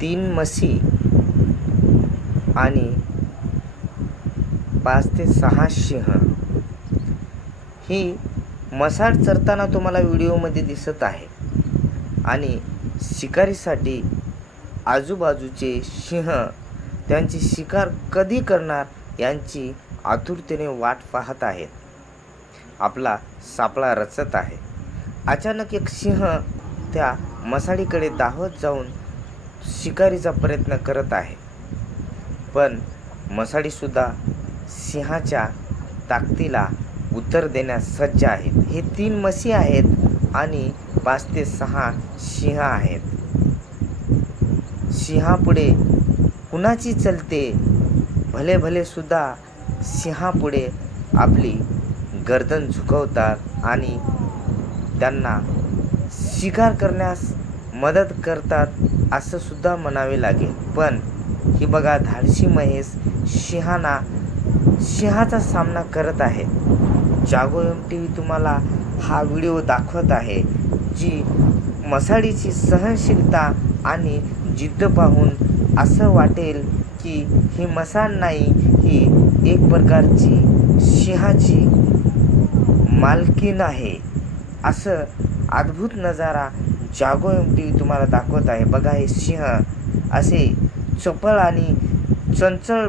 3 म्हशी आणि 5 ते 6 सिंह ही मसाड चरताना तुम्हाला व्हिडिओमध्ये दिसत आहे आणि शिकारीसाठी आजूबाजूचे सिंह त्यांची शिकार कधी करणार यांची आतुरतेने वाट पाहत आहेत. आपला सापळा रचत आहे. अचानक एक सिंह त्या मसाडीकडे धावत जाऊन शिकारीचा प्रयत्न करत आहे. पण मसाडीसुद्धा सिंहाच्या ताकदीला उत्तर देण्यास सज्ज आहेत. हे 3 म्हशी आहेत आणि 5 ते 6 सिंह आहेत. सिंहापुढे कुणाची चलते? भले भले सुद्धा सिंहापुढे आपली गर्दन झुकवतात आणि त्यांना शिकार करण्यास मदत करतात असं सुद्धा म्हणावे लागेल. पण ही बघा, धाडसी महेश सिंहाचा सामना करत आहे. जागो MTV तुम्हाला हा व्हिडिओ दाखवत आहे. जी मसाडीची सहनशीलता आणि जिद्द पाहून असं वाटेल की ही मसाड नाही, ही एक प्रकारची सिंहाची मालकीण आहे. असं अद्भुत नजारा जागो MTV तुम्हाला दाखवत आहे. बघा, हे सिंह असे चपळ आणि चंचल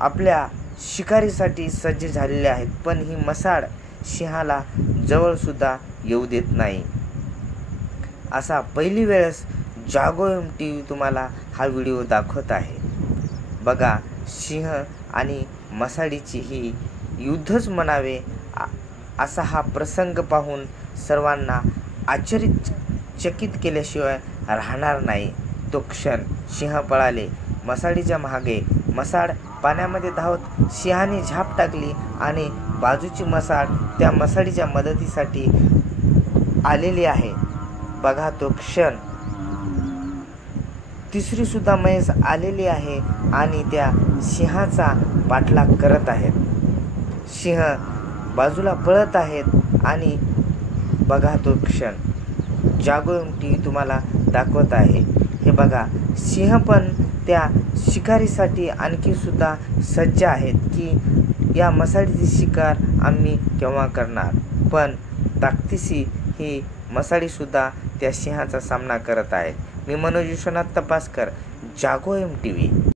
आपल्या शिकारीसाठी सज्ज झालेले आहेत. पण ही मसाड सिंहाला जवळसुद्धा येऊ देत नाही. असा पहिली वेळेस जागो MTV तुम्हाला हा व्हिडिओ दाखवत आहे. बघा, सिंह आणि मसाडीची ही युद्धच म्हणावे असा हा प्रसंग पाहून सर्वांना आश्चर्यचकित केल्याशिवाय राहणार नाही. तो क्षण सिंह पळाले मसाडीच्या मागे. मसाड पाण्यामध्ये धावत सिंहाने झाप टाकली आणि बाजूची मसाड त्या मसाडीच्या मदतीसाठी आलेली आहे. बघा तो क्षण. तिसरी सुद्धा म्हैस आलेली आहे आणि त्या सिंहाचा पाठलाग करत आहेत. सिंह बाजूला पळत आहेत आणि बघा तो क्षण जागो MTV तुम्हाला दाखवत आहे. हे बघा, सिंह पण त्या शिकारीसाठी आणखी सुद्धा सज्ज आहेत की या मसाडीची शिकार आम्ही केव्हा करणार. पण ताकदीशी ही मसाडीसुद्धा त्या सिंहाचा सामना करत आहे. मी मनोज विश्वनाथ तपासकर, जागो MTV.